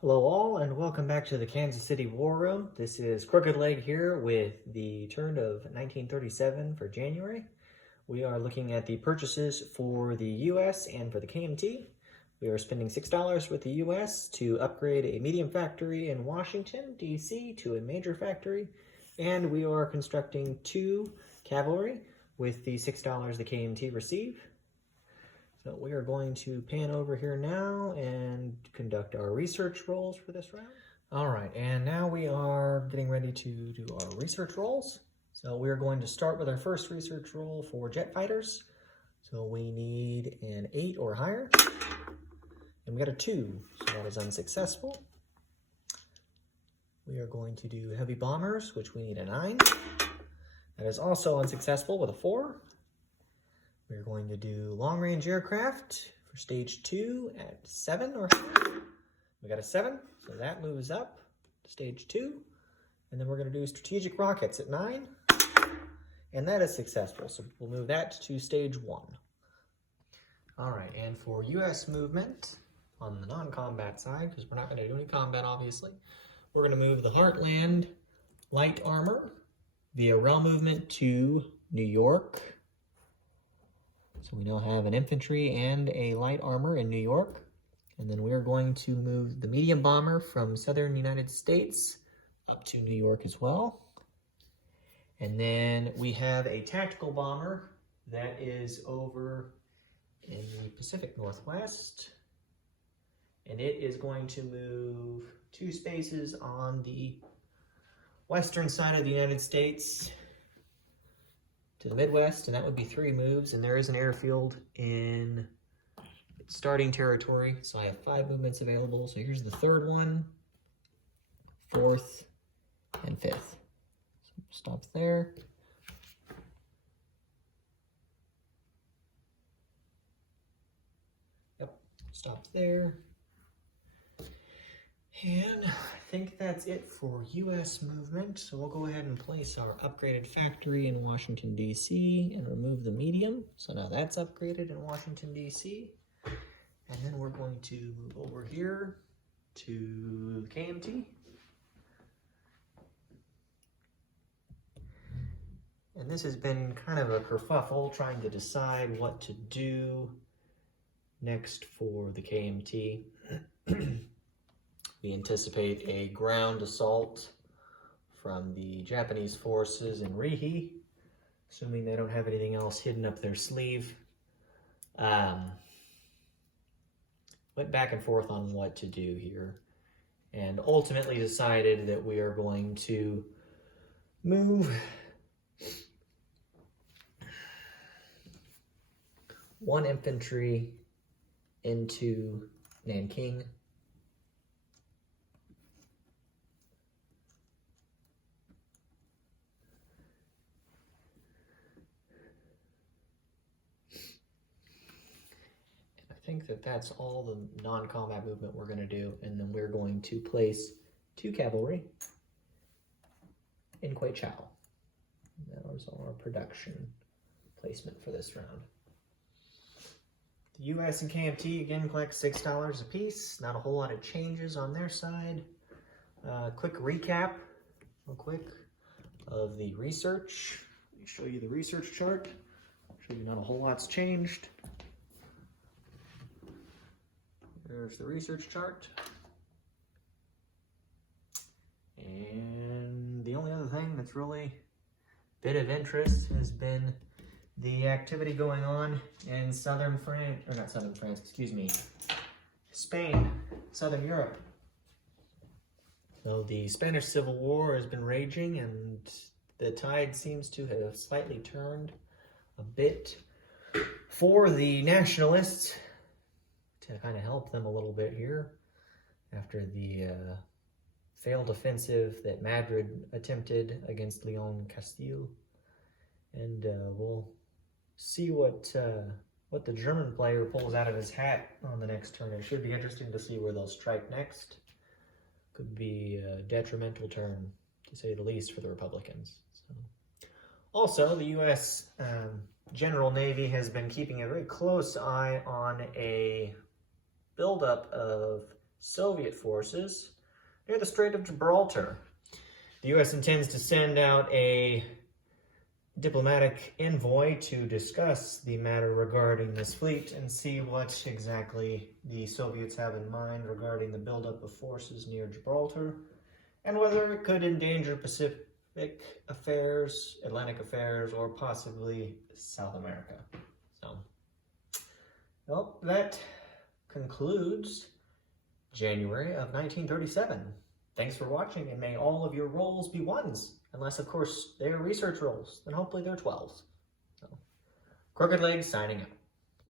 Hello all, and welcome back to the Kansas City War Room. This is Crooked Leg here with the turn of 1937 for January. We are looking at the purchases for the U.S. and for the KMT. We are spending $6 with the U.S. to upgrade a medium factory in Washington, D.C. to a major factory, and we are constructing 2 cavalry with the $6 the KMT receive. So we are going to pan over here now and conduct our research rolls for this round. All right, and now we are getting ready to do our research rolls. So we are going to start with our first research roll for jet fighters. So we need an 8 or higher. And we got a 2, so that is unsuccessful. We are going to do heavy bombers, which we need a 9. That is also unsuccessful with a 4. We're going to do long-range aircraft for stage 2 at 7 or higher. We got a 7, so that moves up to stage 2. And then we're going to do strategic rockets at 9. And that is successful, so we'll move that to stage 1. All right, and for U.S. movement on the non-combat side, because we're not going to do any combat, obviously, we're going to move the Heartland light armor via rail movement to New York. So we now have an infantry and a light armor in New York. And then we are going to move the medium bomber from southern United States up to New York as well. And then we have a tactical bomber that is over in the Pacific Northwest. And it is going to move 2 spaces on the western side of the United States to the Midwest, and that would be 3 moves, and there is an airfield in its starting territory, so I have 5 movements available. So here's the 3rd one, 4th, and 5th. So stop there. Yep, stop there. And I think that's it for U.S. movement. So we'll go ahead and place our upgraded factory in Washington, D.C. and remove the medium. So now that's upgraded in Washington, D.C. And then we're going to move over here to KMT. And this has been kind of a kerfuffle trying to decide what to do next for the KMT. We anticipate a ground assault from the Japanese forces in Rihi, assuming they don't have anything else hidden up their sleeve. Went back and forth on what to do here, and ultimately decided that we are going to move 1 infantry into Nanking. I think that that's all the non-combat movement we're going to do, and then we're going to place 2 cavalry in Kwaichow. That was our production placement for this round. The U.S. and KMT again collect $6 a piece. Not a whole lot of changes on their side. Quick recap, real quick, of the research. Let me show you the research chart. Show you not a whole lot's changed. There's the research chart. And the only other thing that's really a bit of interest has been the activity going on in southern France, or not southern France, excuse me, Spain, southern Europe. So the Spanish Civil War has been raging, and the tide seems to have slightly turned a bit for the nationalists, to kind of help them a little bit here after the failed offensive that Madrid attempted against Leon Castile. And we'll see what the German player pulls out of his hat on the next turn. It should be interesting to see where they'll strike next. Could be a detrimental turn, to say the least, for the Republicans. So. Also, the U.S. General Navy has been keeping a very close eye on a buildup of Soviet forces near the Strait of Gibraltar. The U.S. intends to send out a diplomatic envoy to discuss the matter regarding this fleet and see what exactly the Soviets have in mind regarding the buildup of forces near Gibraltar and whether it could endanger Pacific affairs, Atlantic affairs, or possibly South America. So, well, that concludes January of 1937. Thanks for watching, and may all of your rolls be 1s. Unless, of course, they are research rolls. Then hopefully they're 12s. So, Crooked Legs signing out.